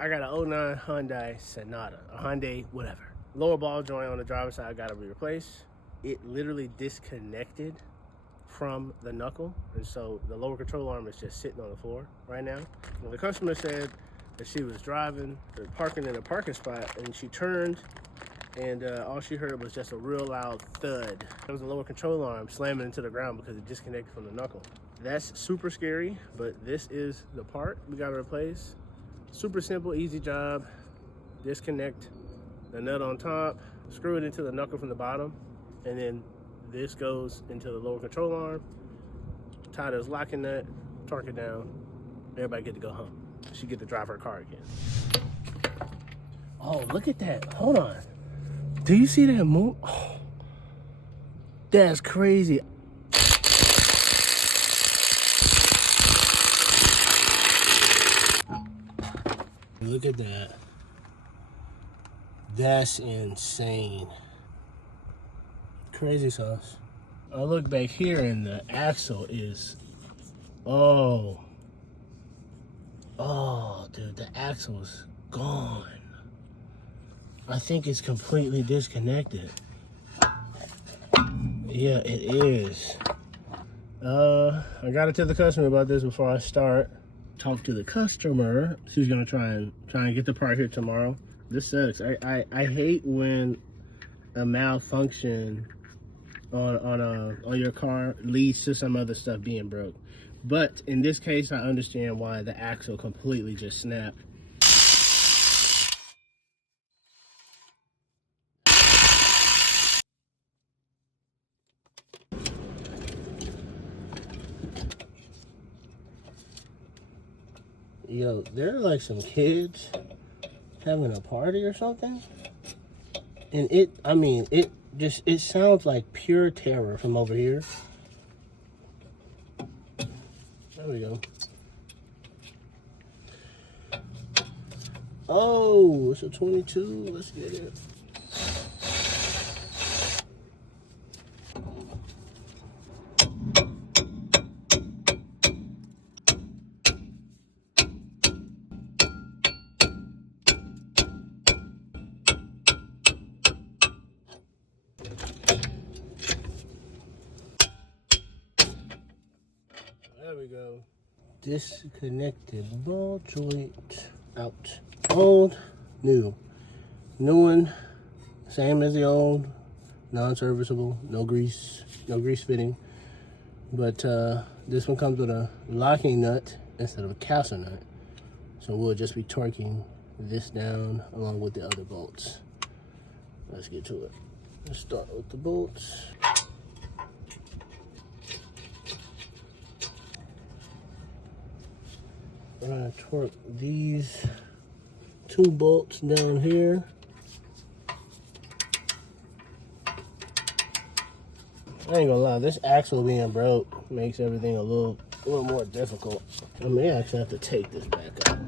I got an '09 Hyundai Sonata, a Hyundai whatever. Lower ball joint on the driver's side got to be replaced. It literally disconnected from the knuckle, and so the lower control arm is just sitting on the floor right now. Well, the customer said that she was driving or parking in a parking spot, and she turned, and all she heard was just a real loud thud. It was the lower control arm slamming into the ground because it disconnected from the knuckle. That's super scary, but this is the part we got to replace. Super simple, easy job. Disconnect the nut on top, screw it into the knuckle from the bottom, and then this goes into the lower control arm. Tie this locking nut, torque it down. Everybody get to go home. She get to drive her car again. Oh, look at that. Hold on. Do you see that move? Oh, that's crazy. Look at that. That's insane. Crazy sauce. I look back here and the axle is, oh, dude, the axle is gone. I think it's completely disconnected. Yeah, it is. I gotta tell the customer about this before I start. Talk to the customer. She's gonna try and get the part here tomorrow. This sucks. I hate when a malfunction on your car leads to some other stuff being broke. But in this case, I understand why the axle completely just snapped. Yo, there are like some kids having a party or something. And it sounds like pure terror from over here. There we go. Oh, it's a 22. Let's get it. There we go. Disconnected ball joint out. Old, new. New one, same as the old, non-serviceable, no grease fitting. But this one comes with a locking nut instead of a castle nut. So we'll just be torquing this down along with the other bolts. Let's get to it. Let's start with the bolts. We're gonna torque these two bolts down here. I ain't gonna lie, this axle being broke makes everything a little more difficult. I may actually have to take this back up.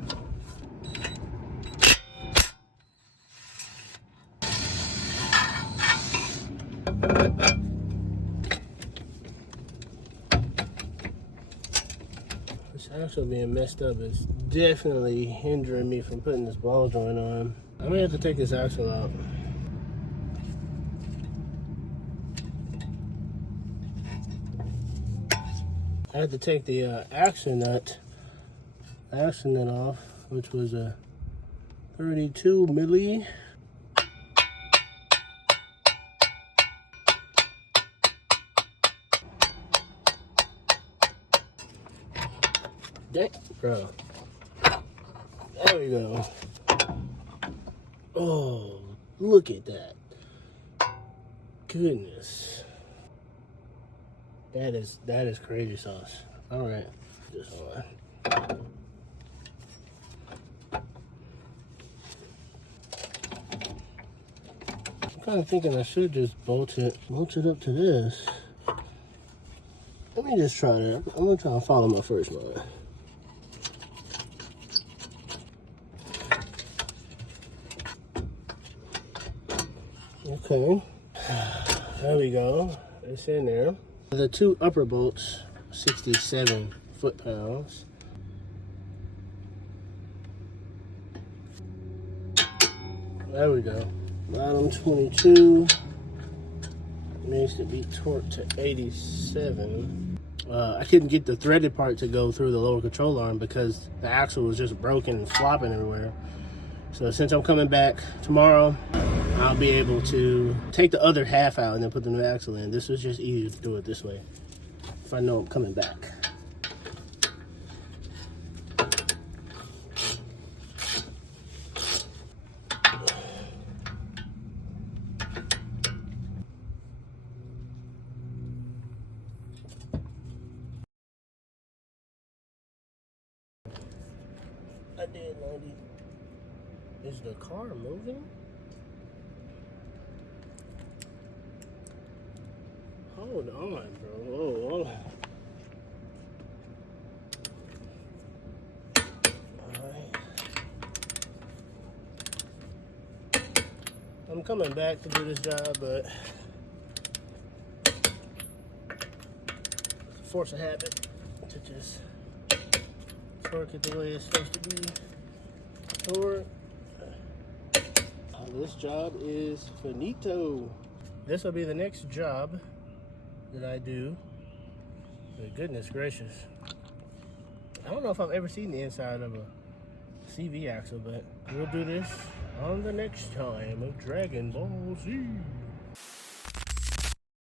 This axle being messed up is definitely hindering me from putting this ball joint on. I may have to take this axle out. I had to take the axle nut off, which was a 32 milli. Dang, bro. There we go. Oh, look at that. Goodness. That is crazy sauce. All right, this on. I'm kind of thinking I should just bolt it up to this. Let me just try that. I'm gonna try and follow my first line. Okay, there we go. It's in there. The two upper bolts, 67 foot-pounds. There we go. Bottom 22 needs to be torqued to 87. I couldn't get the threaded part to go through the lower control arm because the axle was just broken and flopping everywhere. So since I'm coming back tomorrow, I'll be able to take the other half out and then put the new axle in. This was just easier to do it this way if I know I'm coming back. I did 90. Is the car moving? Hold on, bro. Whoa, hold on. Alright. I'm coming back to do this job, but it's a force of habit to just torque it the way it's supposed to be. Torque. This job is finito. This will be the next job that I do. But goodness gracious. I don't know if I've ever seen the inside of a CV axle, but we'll do this on the next time of Dragon Ball Z.